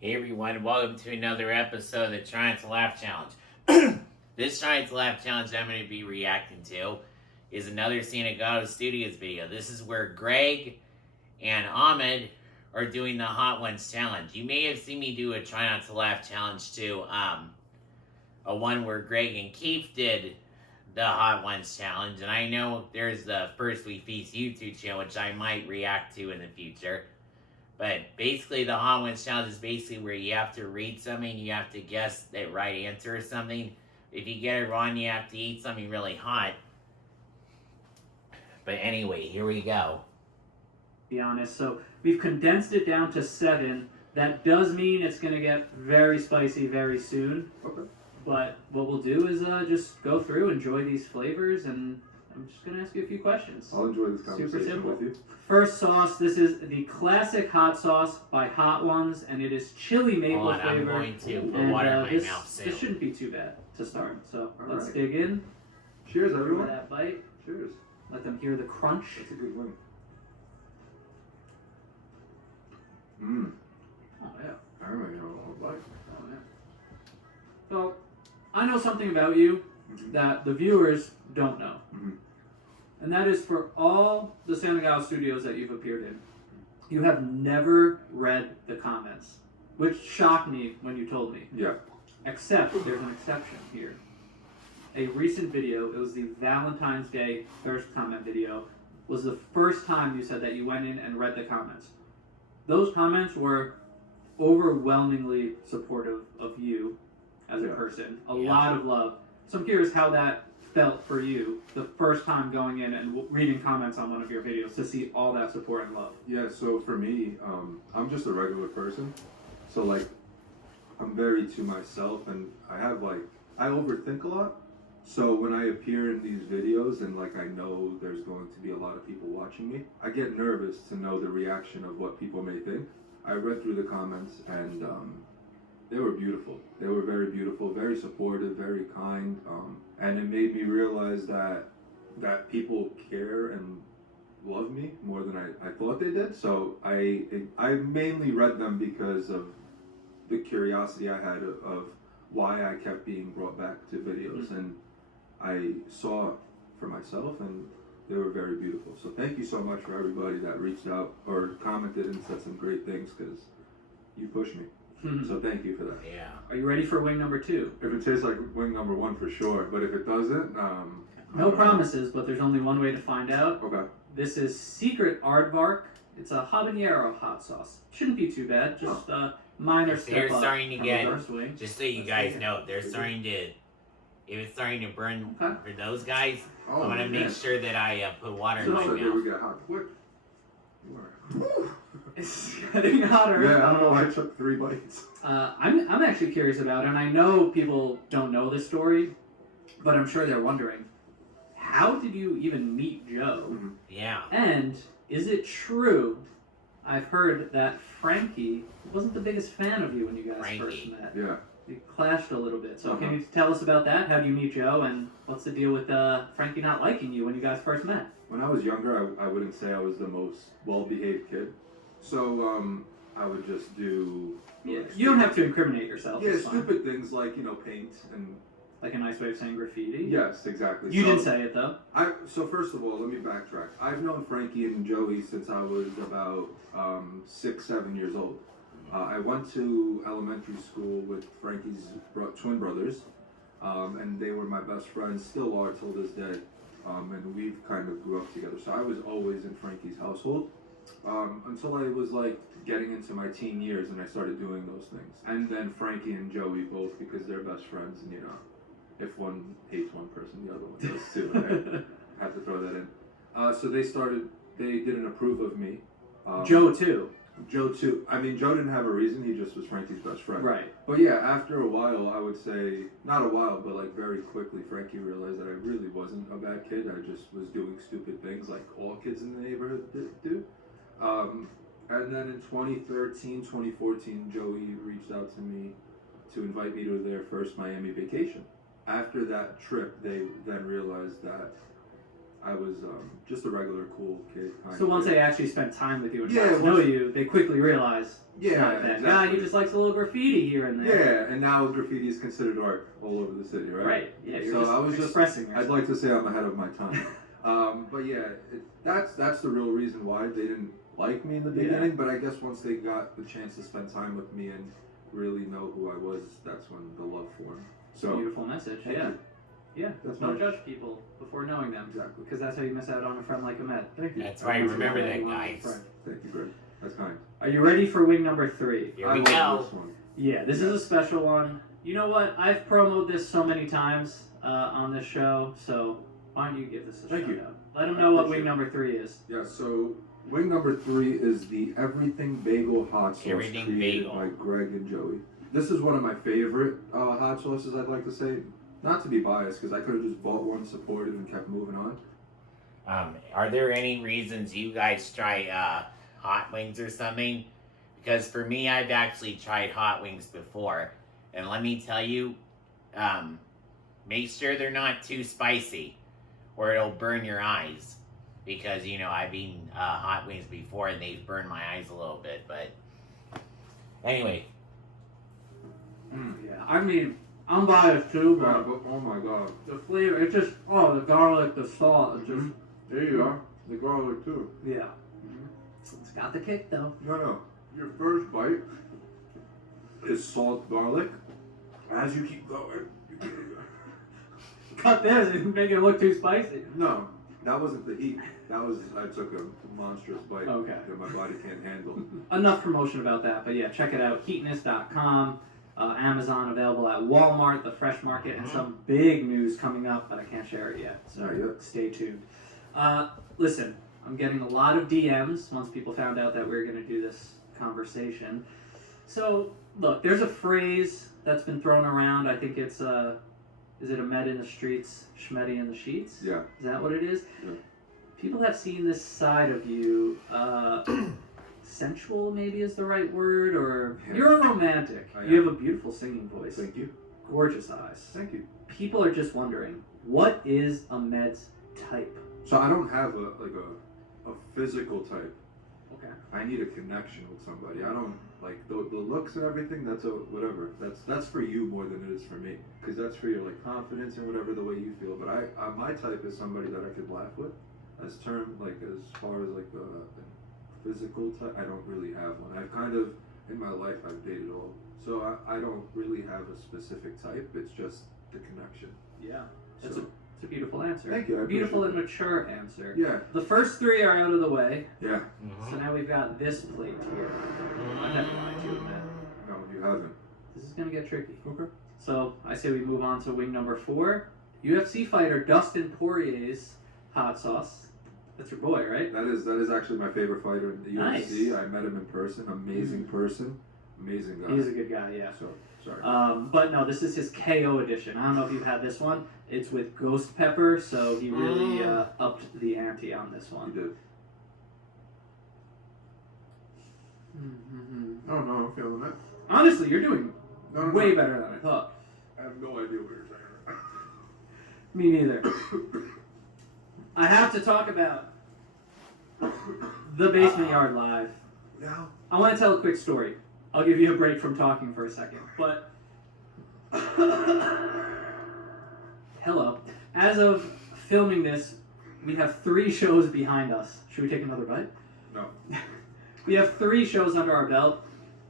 Hey everyone, welcome to another episode of the Trying to Laugh Challenge. This Trying to Laugh Challenge I'm going to be reacting to is another Sanagato Studios video. This is where Greg and Ahmed are doing the Hot Ones Challenge. You may have seen me do a Try Not to Laugh Challenge too, a one where Greg and Keith did the Hot Ones Challenge, and I know there's the First We Feast YouTube channel, which I might react to in the future. But basically, the Hot Ones Challenge is basically where you have to read something, you have to guess the right answer or something. If you get it wrong, you have to eat something really hot. But anyway, here we go. Be honest, so we've condensed it down to 7. That does mean it's going to get very spicy very soon. Okay. But what we'll do is just go through, enjoy these flavors, and I'm just going to ask you a few questions. I'll enjoy this Super conversation simple. with you. First sauce, this is the classic hot sauce by Hot Ones, and it is chili maple Hold on, I'm flavor. going to put And water in my this, mouth soon. this shouldn't be too bad to start. So let's right. dig in. Cheers, Give everyone. that bite. Cheers. Let them hear the crunch. That's a good one. Mmm. Oh yeah. I remember you know a bite. Oh yeah. So I know something about you that the viewers don't know. Mhm. And that is for all the Sanagato studios that you've appeared in, you have never read the comments, which shocked me when you told me. Yeah. Except there's an exception here. A recent video, it was the Valentine's Day thirst comment video, was the first time you said that you went in and read the comments. Those comments were overwhelmingly supportive of you as a Yeah. person. A Yeah. lot of love. So I'm curious how that felt for you the first time going in and reading comments on one of your videos to see all that support and love. Yeah, so for me, I'm just a regular person. So, like, I'm very to myself, and I overthink a lot. So when I appear in these videos and, like, I know there's going to be a lot of people watching me, I get nervous to know the reaction of what people may think. I read through the comments, and they were beautiful. They were very beautiful, very supportive, very kind, and it made me realize that people care and love me more than I thought they did. So I mainly read them because of the curiosity I had of why I kept being brought back to videos, and I saw for myself, and they were very beautiful. So thank you so much for everybody that reached out or commented and said some great things, because you pushed me. So thank you for that. Yeah. Are you ready for wing number 2? If it tastes like wing number 1, for sure, but if it doesn't, No promises, but there's only one way to find out. Okay. This is Secret Aardvark. It's a habanero hot sauce. Shouldn't be too bad. Just a minor If step they're up starting to from get- the first wing. Just so you guys know, they're starting to, if it's starting to burn Okay. for those guys, Oh, I'm going to make man. sure that I put water in So my here we mouth. get hot quick. You are. It's getting hotter. Yeah, I don't know why I took 3 bites. I'm actually curious about, and I know people don't know this story, but I'm sure they're wondering, how did you even meet Joe? Yeah. And is it true? I've heard that Frankie wasn't the biggest fan of you when you guys Frankie. first met. Yeah. You clashed a little bit. So Uh-huh. can you tell us about that? How do you meet Joe, and what's the deal with Frankie not liking you when you guys first met? When I was younger, I wouldn't say I was the most well-behaved kid. So I would just do Yeah, you don't have to incriminate yourself. yeah it's fine. stupid things like paint and Like a nice way of saying graffiti. yes, exactly. You so, didn't say it though. So first of all, let me backtrack. I've known Frankie and Joey since I was about 6, 7 years old. I went to elementary school with Frankie's twin brothers, and they were my best friends, still are till this day. And we've kind of grew up together. So I was always in Frankie's household until I was like getting into my teen years, and I started doing those things. And then Frankie and Joey both, because they're best friends, and if one hates one person, the other one does too. Right? I have to throw that in. So they didn't approve of me. Joe too. Joe too. I mean, Joe didn't have a reason. He just was Frankie's best friend. Right. But yeah, after a while, I would say, not a while, but like very quickly, Frankie realized that I really wasn't a bad kid. I just was doing stupid things like all kids in the neighborhood do. And then in 2013, 2014, Joey reached out to me to invite me to their first Miami vacation. After that trip, they then realized that I was just a regular cool kid. So once they actually spent time with you and Yeah, got to know once- you, they quickly realize it's Yeah, not that exactly. guy. He just likes a little graffiti here and there. Yeah, and now graffiti is considered art all over the city, right? Right. Yeah. You're So just I was just- expressing I'd yourself. like to say I'm ahead of my time. But yeah, that's the real reason why they didn't like me in the Yeah. beginning. But I guess once they got the chance to spend time with me and really know who I was, that's when the love formed. So Beautiful message. thank Yeah. you. Yeah. That's Don't my- judge people before knowing them. Exactly. Because that's how you miss out on a friend like Ahmed. Thank you. That's right. Remember that, guys. Thank you, Greg. That's kind. Are you ready for wing number 3? Here I we love go. this one. Yeah, this is a special one. You know what? I've promoted this so many times on this show, so why don't you give this a Thank shout you. out? Let them I know what appreciate wing it. number 3 is. Yeah. So wing number 3 is the Everything Bagel hot sauce Everything created Bagel. by Greg and Joey. This is one of my favorite hot sauces. I'd like to say, not to be biased, because I could have just bought one, supported, and kept moving on. Are there any reasons you guys try hot wings or something? Because for me, I've actually tried hot wings before, and let me tell you, make sure they're not too spicy, or it'll burn your eyes. Because I've eaten hot wings before, and they've burned my eyes a little bit. But anyway, Yeah, I mean, I'm biased too, Yeah, but but oh my god. the flavor, it's just, the garlic, the salt, it's just, There you are. The garlic too. yeah. It's got the kick though. No. Your first bite is salt garlic. As you keep going, Cut this and make it look too spicy. no, that wasn't the heat. That was I took a monstrous bite Okay. that my body can't handle. Enough promotion about that, but yeah, check it out. Heatness.com, Amazon available at Walmart, the Fresh Market, and some big news coming up, but I can't share it yet. So Not yet. stay tuned. Listen, I'm getting a lot of DMs once people found out that we were going to do this conversation. So look, there's a phrase that's been thrown around. I think it's is it Ahmed in the streets, Schmeddy in the sheets? Yeah. Is that what it is? Yeah. People have seen this side of you. Sensual, maybe is the right word, or Yeah. you're a romantic. I You am. have a beautiful singing voice, Thank you. gorgeous eyes. Thank you. People are just wondering, what is Ahmed's type? So I don't have a physical type. Okay. I need a connection with somebody. I don't like the looks and everything. That's whatever. That's for you more than it is for me, because that's for your like confidence and whatever the way you feel. But I my type is somebody that I could laugh with. As far as like the physical type, I don't really have one. I've kind of in my life I've dated all, so I don't really have a specific type. It's just the connection. Yeah. It's So, a beautiful answer. Thank you, I Beautiful and appreciate mature answer. yeah, The first 3 are out of the way, yeah. so now we've got this plate here. I never mind you, Ahmed. No, you haven't. This is gonna get tricky. Okay. So I say we move on to wing number 4. UFC fighter Dustin Poirier's hot sauce. That's your boy, right? That is actually my favorite fighter in the Nice. UFC. I met him in person. Amazing person. Amazing guy. He's a good guy, yeah. So sorry. But no, this is his KO edition. I don't know if you've had this one. It's with ghost pepper, so he really upped the ante on this You one. did. Mm-hmm. No, I'm feeling that. Honestly, you're doing No, way better than I thought. I have no idea what you're saying. Me neither. I have to talk about the Basement Yard Live. Yeah. I want to tell a quick story. I'll give you a break from talking for a second. But hello. As of filming this, we have 3 shows behind us. Should we take another bite? No. We have 3 shows under our belt,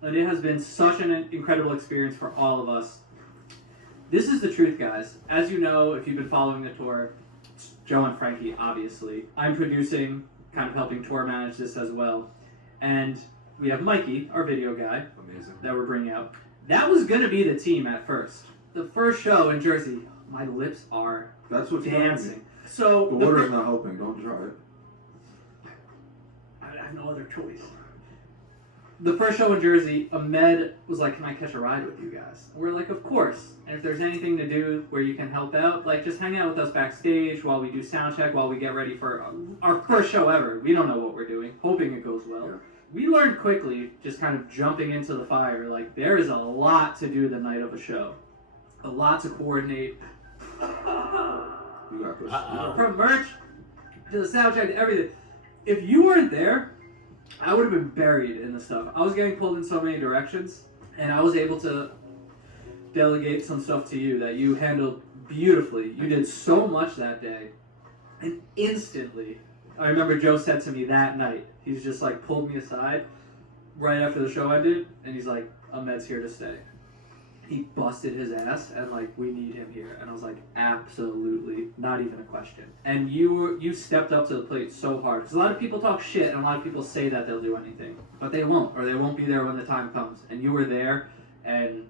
and it has been such an incredible experience for all of us. This is the truth, guys. As you know, if you've been following the tour, it's Joe and Frankie, obviously. I'm producing, kind of helping tour manage this as well. And we have Mikey, our video guy, Amazing. that we're bringing out. That was going to be the team at first. The first show in Jersey, my lips are That's what's dancing. So The water's not helping. Don't try it. I have no other choice. The first show in Jersey, Ahmed was like, "Can I catch a ride with you guys?" And we're like, "Of course." And if there's anything to do where you can help out, like just hang out with us backstage while we do sound check, while we get ready for our first show ever. We don't know what we're doing, hoping it goes well. Yeah. We learned quickly, just kind of jumping into the fire, like there is a lot to do the night of a show, a lot to coordinate. You got this. Uh-oh. From merch, to the sound check, to everything. If you weren't there, I would have been buried in the stuff. I was getting pulled in so many directions, and I was able to delegate some stuff to you that you handled beautifully. You did so much that day, and instantly, I remember Joe said to me that night, he's just like pulled me aside right after the show ended, and he's like, Ahmed's here to stay. He busted his ass, and like, we need him here. And I was like, absolutely, not even a question. And you stepped up to the plate so hard. Because a lot of people talk shit, and a lot of people say that they'll do anything. But they won't, or they won't be there when the time comes. And you were there, and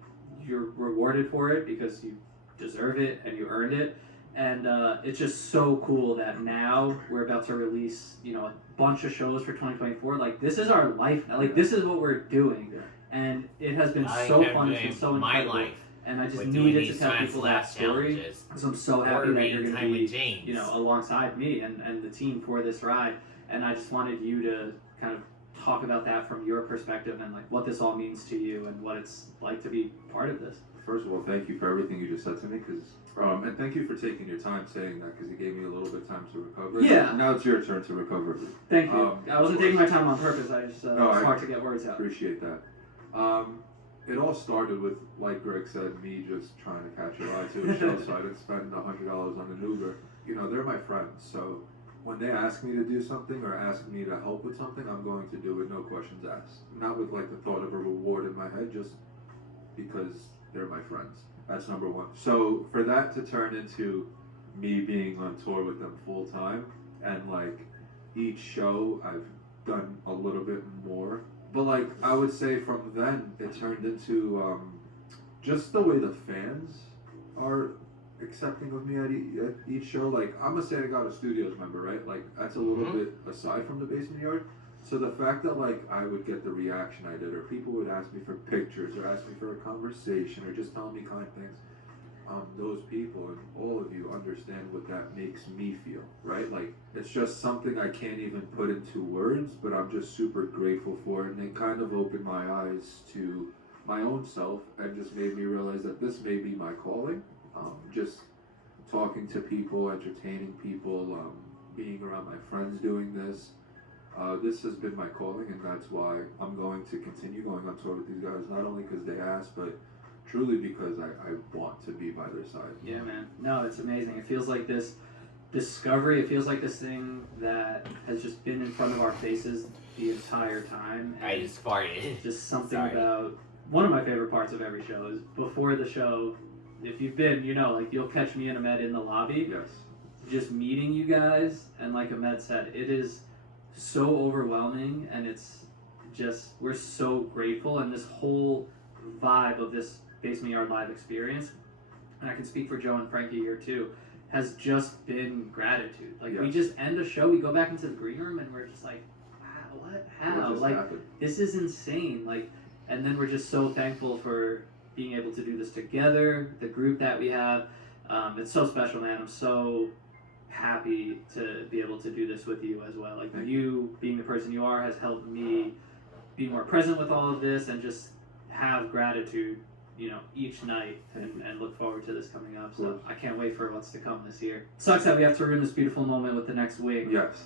you're rewarded for it because you deserve it, and you earned it. And it's just so cool that now we're about to release, a bunch of shows for 2024. Like, this is our life now. Like, this is what we're doing. Yeah. And it has been I so have fun. been It's been so my incredible. life And I just with doing needed these to tell science people that lab story. challenges. Because I'm so happy Or that being you're going time to with be, James. alongside me and the team for this ride. And I just wanted you to kind of talk about that from your perspective and like what this all means to you and what it's like to be part of this. First of all, thank you for everything you just said to me, and thank you for taking your time saying that, because it gave me a little bit of time to recover. Yeah. Now it's your turn to recover. Thank you. I wasn't taking my time on purpose. I just, No, it's I hard to get words out. Appreciate that. It all started with, like Greg said, me just trying to catch a ride to a show, so I didn't spend $100 on an Uber. They're my friends, so when they ask me to do something or ask me to help with something, I'm going to do it, no questions asked. Not with like the thought of a reward in my head, just because they're my friends. That's number one. So for that to turn into me being on tour with them full time, and like each show I've done a little bit more. But like I would say from then it turned into just the way the fans are accepting of me at each show. Like I'm a Santa Gata Studios member, right? Like that's a little bit aside from the basement yard. So the fact that like I would get the reaction I did, or people would ask me for pictures, or ask me for a conversation, or just tell me kind things, those people and all of you understand what that makes me feel, right? Like it's just something I can't even put into words, but I'm just super grateful for it, and it kind of opened my eyes to my own self and just made me realize that this may be my calling. Just talking to people, entertaining people, being around my friends doing this. This has been my calling, and that's why I'm going to continue going on tour with these guys, not only because they asked, but truly because I want to be by their side. Yeah, man. No, it's amazing. It feels like this discovery, it feels like this thing that has just been in front of our faces the entire time. And I just farted. just something Sorry. about one of my favorite parts of every show is before the show, if you've been, like you'll catch me and Ahmed in the lobby. Yes. Just meeting you guys, and like Ahmed said, it is so overwhelming, and it's just, we're so grateful, and this whole vibe of this Basement Yard Live experience, and I can speak for Joe and Frankie here too, has just been gratitude. Like we Yes. just end a show, we go back into the green room, and we're just like, wow, what? How? What just Like happened? this is insane. Like, and then we're just so thankful for being able to do this together, the group that we have. It's so special, man. I'm so happy to be able to do this with you as well. Like Thank you being the person you are has helped me be more present with all of this and just have gratitude, each night and look forward to this coming up. So I can't wait for what's to come this year. Sucks that we have to ruin this beautiful moment with the next wing. Yes.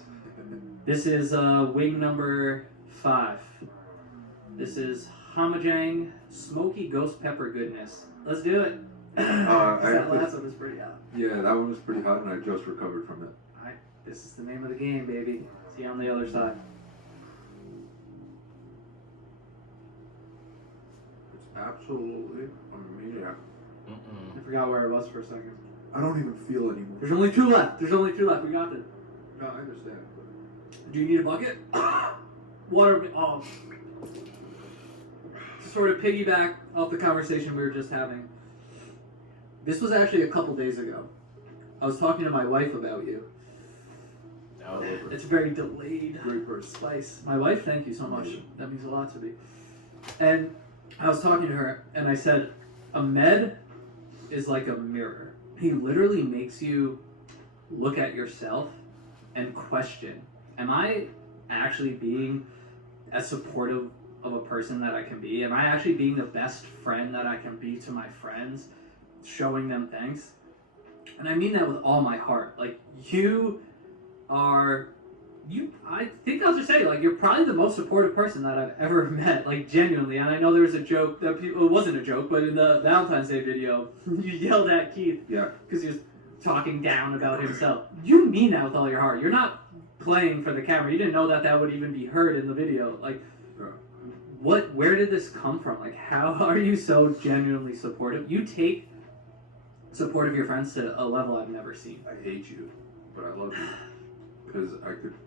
This is wing number 5. This is Hamajang Smoky Ghost Pepper Goodness. Let's do it. That last one was pretty hot. Yeah, that one was pretty hot, and I just recovered from it. Alright, this is the name of the game, baby. See you on the other side. It's absolutely amazing. I forgot where I was for a second. I don't even feel anymore. There's only 2 left. We got this. No, I understand. Do you need a bucket? Water. Oh. To sort of piggyback off the conversation we were just having. This was actually a couple days ago. I was talking to my wife about you. No. It's very delayed. Great person. Spice. My wife, thank you so much. That means a lot to me. And I was talking to her, and I said, Ahmed is like a mirror. He literally makes you look at yourself and question, am I actually being as supportive of a person that I can be? Am I actually being the best friend that I can be to my friends, showing them things? And I mean that with all my heart. Like, you are I think I'll just say, like, you're probably the most supportive person that I've ever met, like, genuinely. And I know there was a joke that it wasn't a joke, but in the Valentine's Day video, you yelled at Keith Yeah. because he was talking down about himself. You mean that with all your heart. You're not playing for the camera. You didn't know that would even be heard in the video. Like, Yeah. where did this come from? Like, how are you so genuinely supportive? You take support of your friends to a level I've never seen. I hate you, but I love you. Because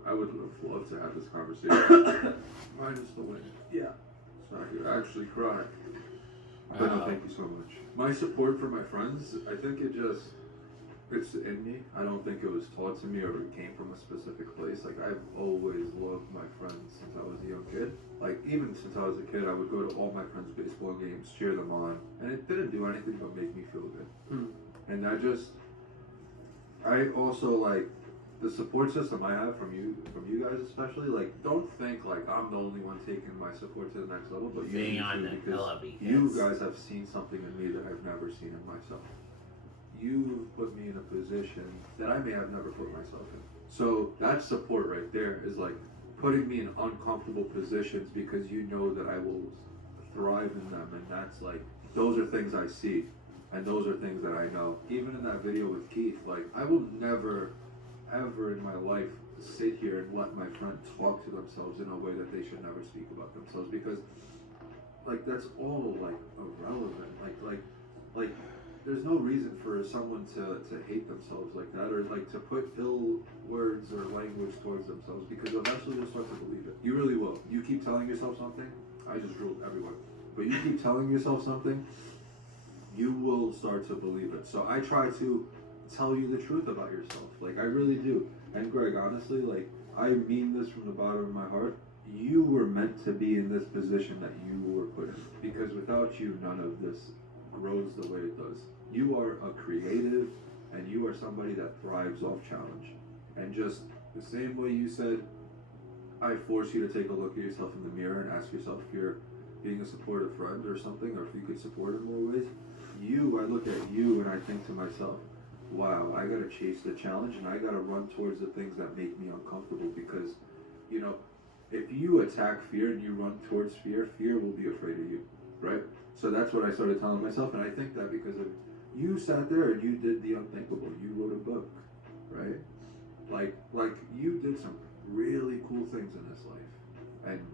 I would have loved to have this conversation. Minus the win. Yeah. So I could actually cry. But no, thank you so much. My support for my friends, I think it's in me. I don't think it was taught to me or it came from a specific place. Like, I've always loved my friends since I was a young kid. Like, even since I was a kid, I would go to all my friends' baseball games, cheer them on, and it didn't do anything but make me feel good. And I also, like, the support system I have from you guys especially, like, don't think like I'm the only one taking my support to the next level, but you Being do on too, the because LLB, you yes. guys have seen something in me that I've never seen in myself. You put me in a position that I may have never put myself in. So that support right there is like putting me in uncomfortable positions because you know that I will thrive in them, and that's like, those are things I see, and those are things that I know. Even in that video with Keith, like, I will never ever in my life sit here and let my friend talk to themselves in a way that they should never speak about themselves, because like, that's all like irrelevant. Like there's no reason for someone to hate themselves like that, or like to put ill words or language towards themselves, because eventually they'll start to believe it. You really will. You keep telling yourself something, I just ruled everyone, but you keep telling yourself something, you will start to believe it. So I try to tell you the truth about yourself. Like, I really do. And Greg, honestly, like, I mean this from the bottom of my heart. You were meant to be in this position that you were put in, because without you, none of this grows the way it does. You are a creative, and you are somebody that thrives off challenge. And just the same way you said, I force you to take a look at yourself in the mirror and ask yourself if you're being a supportive friend or something, or if you could support in more ways. I look at you and I think to myself, wow, I gotta chase the challenge, and I gotta run towards the things that make me uncomfortable, because, you know, if you attack fear and you run towards fear, fear will be afraid of you, right? So that's what I started telling myself, and I think that because of you sat there and you did the unthinkable. You wrote a book, right? Like you did some really cool things in this life, and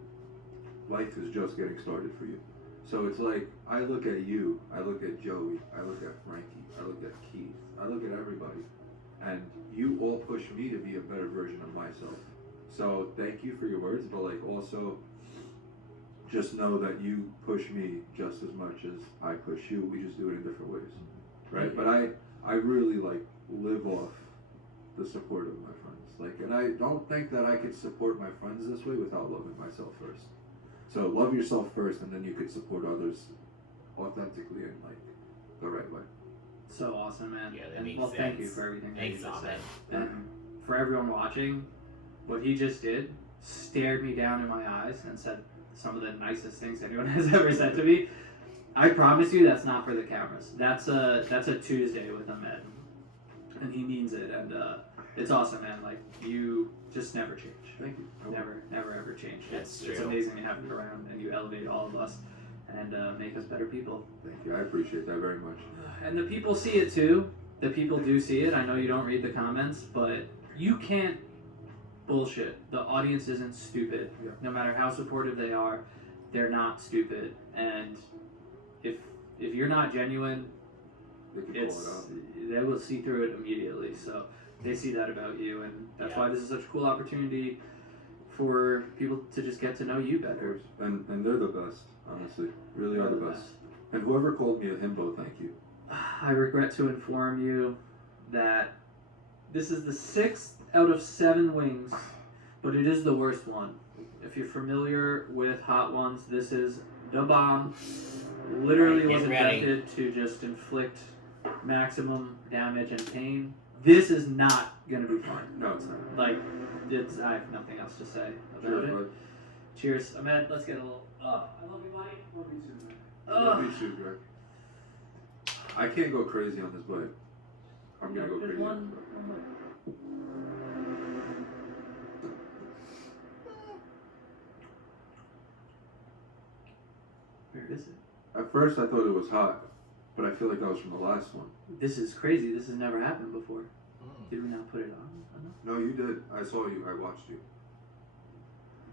life is just getting started for you. So it's like, I look at you, I look at Joey, I look at Frankie, I look at Keith, I look at everybody, and you all push me to be a better version of myself. So thank you for your words, but like, also just know that you push me just as much as I push you. We just do it in different ways, right? But I really like live off the support of my friends. Like, and I don't think that I could support my friends this way without loving myself first. So love yourself first, and then you could support others authentically in like the right way. So awesome, man. Yeah, that And, makes well, thank you sense. for everything that Thanks, you just Ahmed. said. And for everyone watching, what he just did stared me down in my eyes and said some of the nicest things anyone has ever said to me. I promise you, that's not for the cameras. That's a Tuesday with Ahmed, and he means it. And it's awesome, man. Like, you just never change. Thank you. Never ever change. That's It's true. amazing to have you around, and you elevate all of us and make us better people. Thank you. I appreciate that very much. And the people see it too. The people do see it. I know you don't read the comments, but you can't bullshit. The audience isn't stupid. Yeah. No matter how supportive they are, they're not stupid. And if you're not genuine, They could it's call it out. they will see through it immediately. So they see that about you, and that's Yeah. why this is such a cool opportunity for people to just get to know you Of better. course. And they're the best, honestly. Really are the best. And whoever called me a himbo, thank you. I regret to inform you that this is the 6th out of 7 wings, but it is the worst one. If you're familiar with Hot Ones, this is the bomb. Literally Alright, was get ready. invented to just inflict maximum damage and pain. This is not gonna be fun. No, it's not. Like, I have nothing else to say about Cheers, it. bud. Cheers, Ahmed. Let's get a little. Oh, I love you, buddy. Love you too, man. Oh. Love you too, Greg. I can't go crazy on this bite. I'm gonna go Just crazy on one- this bite. Where is it? At first, I thought it was hot, but I feel like that was from the last one. This is crazy. This has never happened before. Mm. Did we not put it on? enough? No, you did. I saw you. I watched you.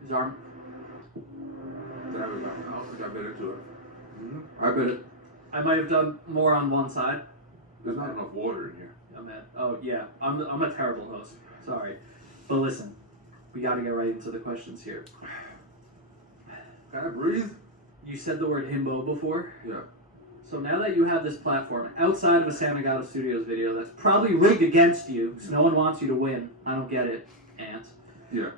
His arm. There we go. I don't think I bit into it. I bit it. I might have done more on one side. There's not enough water in here. Oh yeah, I'm a terrible host. Sorry, but listen, we got to get right into the questions here. Can I breathe? You said the word himbo before. Yeah. So now that you have this platform outside of a Sanagato Studios video that's probably rigged against you, so no one wants you to win. I don't get it, Ant. Yeah.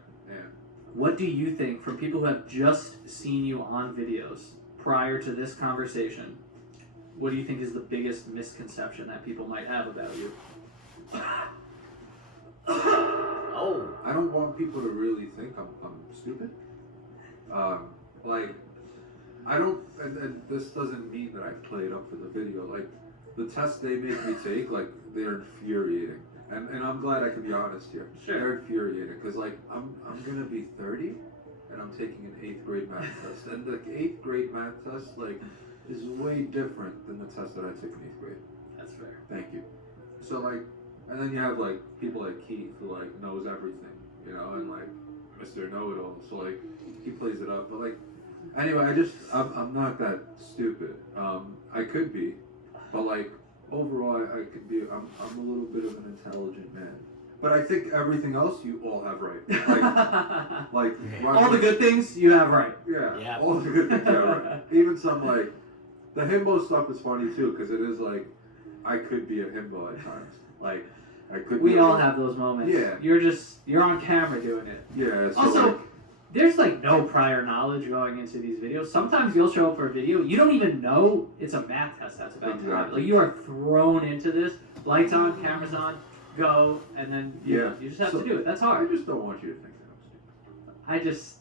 What do you think, from people who have just seen you on videos prior to this conversation, what do you think is the biggest misconception that people might have about you? Oh. I don't want people to really think I'm stupid. Like, I don't, and this doesn't mean that I played up for the video. Like, the tests they make me take, like, they're infuriating. And I'm glad I can be honest here. Sure. They're infuriating because, like, I'm gonna be 30 and I'm taking an 8th grade math test. And the 8th grade math test, like, is way different than the test that I took in 8th grade. That's fair. Thank you. So, like, and then you have, like, people like Keith who, like, knows everything, you know, and, like, Mr. Know-It-All. So, like, he plays it up. But, like, anyway, I'm not that stupid. I could be, but, like, overall, I could be, I'm a little bit of an intelligent man. But I think everything else you all have right. Like all the good things you have right. Yeah, all the good things you have right. Even some, like, the himbo stuff is funny too, because it is like, I could be a himbo at times. Like, I could We be all have those moments. Yeah. You're on camera doing it. Yeah, so Also, like, there's like no prior knowledge going into these videos. Sometimes you'll show up for a video, you don't even know it's a math test that's about to happen. Exactly. Like, you are thrown into this, lights on, cameras on, go, and then you just have to do it. That's I hard. just don't want you to think that I'm stupid. I just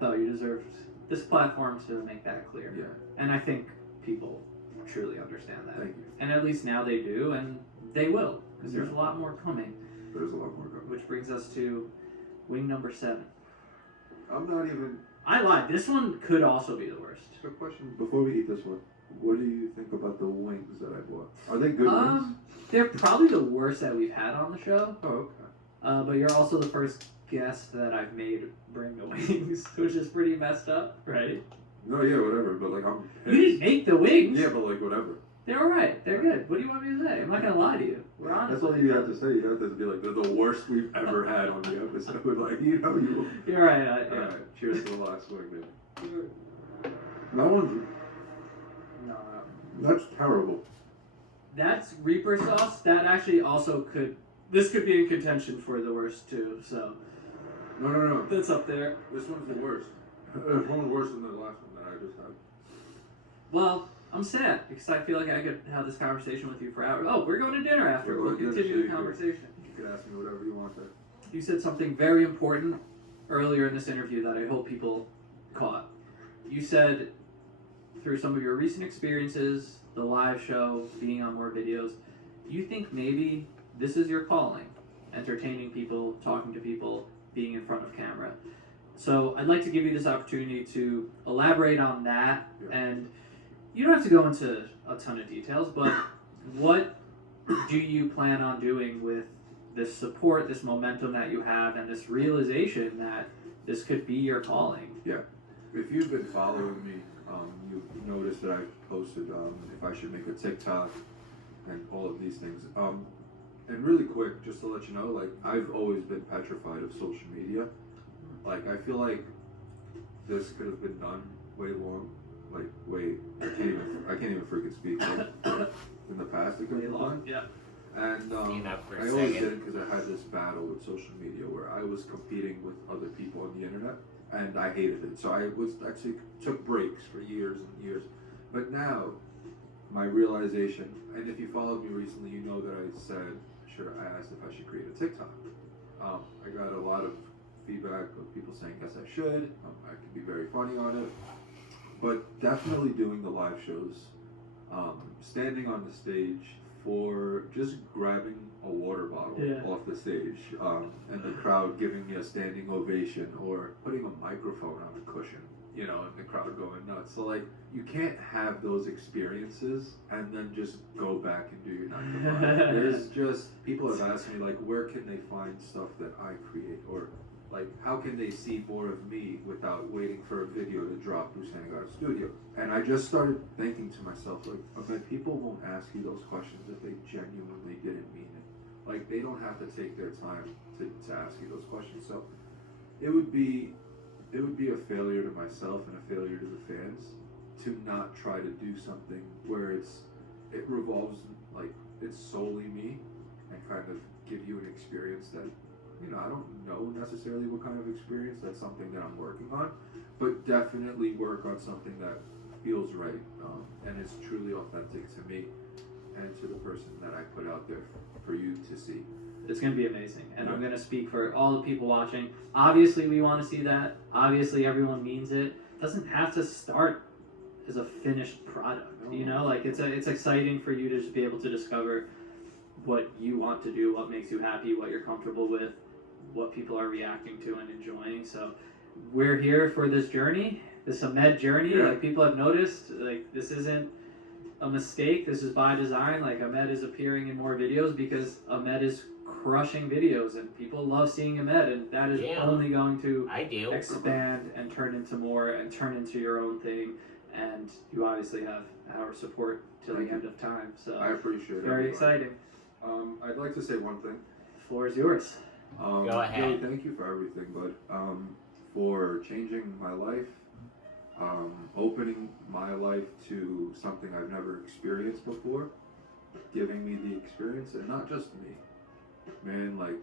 thought you deserved this platform to make that clear. Yeah, And I think people truly understand that. thank you. And at least now they do, and they will, because there's a lot more coming. There's a lot more going. Which brings us to wing number 7. I'm not even. I lied. This one could also be the worst. So, question before we eat this one, what do you think about the wings that I bought? Are they good wings? They're probably the worst that we've had on the show. Oh, okay. But you're also the first guest that I've made bring the wings, which is pretty messed up, right? No, yeah, whatever. But like, I'm. You didn't make the wings. Yeah, but like, whatever. They're alright. They're good. What do you want me to say? I'm not gonna lie to you. We're honest. That's all you have to say. You have to be like, they're the worst we've ever had on the episode. Like, you know, you. You're right. Yeah. Alright, cheers to the last wing, dude. That one's. No. That's terrible. That's Reaper sauce. That actually also could. This could be in contention for the worst too. So No. that's up there. This one's the worst. This one's worse than the last one that I just had. Well, I'm sad because I feel like I could have this conversation with you for hours. Oh, we're going to dinner after. We're We'll going to continue the dinner. conversation. You can ask me whatever you want there. You said something very important earlier in this interview that I hope people caught. You said through some of your recent experiences, the live show, being on more videos, you think maybe this is your calling, entertaining people, talking to people, being in front of camera. So I'd like to give you this opportunity to elaborate on that, and you don't have to go into a ton of details, but what do you plan on doing with this support, this momentum that you have, and this realization that this could be your calling? If you've been following me, you've noticed that I've posted if I should make a TikTok and all of these things. And really quick, just to let you know, like, I've always been petrified of social media. Like, I feel like this could have been done way long. Like, I can't even freaking speak. Like, in the past, it could have been done. Yeah. And Stand up for a I always second. did it because I had this battle with social media where I was competing with other people on the internet, and I hated it. So I took breaks for years and years. But now, my realization, and if you followed me recently, you know that I asked if I should create a TikTok. I got a lot of feedback of people saying yes I should. I can be very funny on it, but definitely doing the live shows, standing on the stage for just grabbing a water bottle off the stage, and the crowd giving me a standing ovation, or putting a microphone on a cushion, you know, and the crowd going nuts. So like, you can't have those experiences and then just go back and do your 9 to 5. There's just, people have asked me like, where can they find stuff that I create, or like, how can they see more of me without waiting for a video to drop through Santa Clara Studios? And I just started thinking to myself, like, I bet people won't ask you those questions if they genuinely didn't mean it. Like, they don't have to take their time to ask you those questions. So it would be a failure to myself and a failure to the fans to not try to do something where it revolves, like, it's solely me, and kind of give you an experience that, you know, I don't know necessarily what kind of experience. That's something that I'm working on, but definitely work on something that feels right, and is truly authentic to me and to the person that I put out there for you to see. It's going to be amazing, and I'm going to speak for all the people watching. Obviously, we want to see that. Obviously, everyone means it. It doesn't have to start as a finished product, you know? Like, it's exciting for you to just be able to discover what you want to do, what makes you happy, what you're comfortable with, what people are reacting to and enjoying. So we're here for this journey, this Ahmed journey. Yeah. Like, people have noticed, like, this isn't a mistake. This is by design. Like, Ahmed is appearing in more videos because Ahmed is crushing videos and people love seeing Ahmed, and that is only going to I do. expand and turn into more and turn into your own thing. And you obviously have our support till the end of time. So I appreciate it. very exciting. I'd like to say one thing. The floor is yours. Go ahead. Really, thank you for everything, bud. For changing my life, opening my life to something I've never experienced before, giving me the experience, and not just me. Man, like,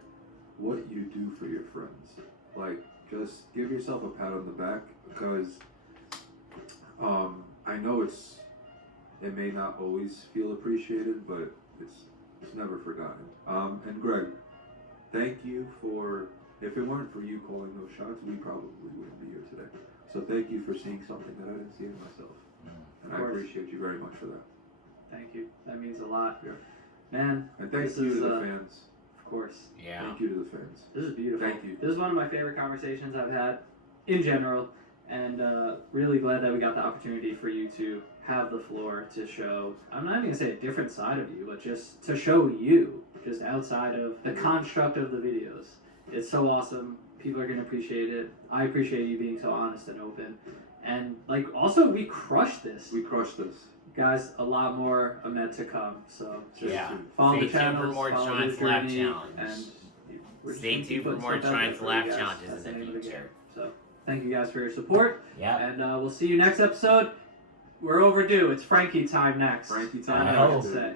what you do for your friends. Like, just give yourself a pat on the back, because I know it may not always feel appreciated, but it's never forgotten. And Greg, thank you for, if it weren't for you calling those shots, we probably wouldn't be here today. So thank you for seeing something that I didn't see in myself. And I appreciate you very much for that. Thank you. That means a lot. Yeah. Man, And thank this you is, to the fans. of course. Yeah. Thank you to the fans. This is beautiful. Thank you. This is one of my favorite conversations I've had in general, and really glad that we got the opportunity for you to have the floor to show, I'm not even going to say a different side of you, but just to show you, just outside of the construct of the videos. It's so awesome. People are going to appreciate it. I appreciate you being so honest and open. And, like, also, we crushed this. We crushed this. Guys, a lot more Ahmed to come. So just Yeah. follow Stay the tuned channels, for more follow Giants the Laugh journey, Challenge. and we're just Stay gonna keep tuned for putting more stuff out there Giants for Laugh you guys. Challenges That's in the name of game. future. So thank you guys for your support, Yeah. and we'll see you next episode. We're overdue. It's Frankie time next. Frankie That's all time I have next. to say.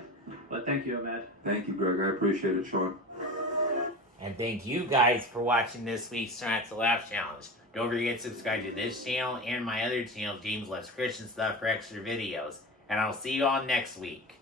But thank you, Ahmed. Thank you, Greg. I appreciate it, Sean. And thank you guys for watching this week's Giants to Laugh Challenge. Don't forget to subscribe to this channel and my other channel, James Loves Christian Stuff, for extra videos. And I'll see you all next week.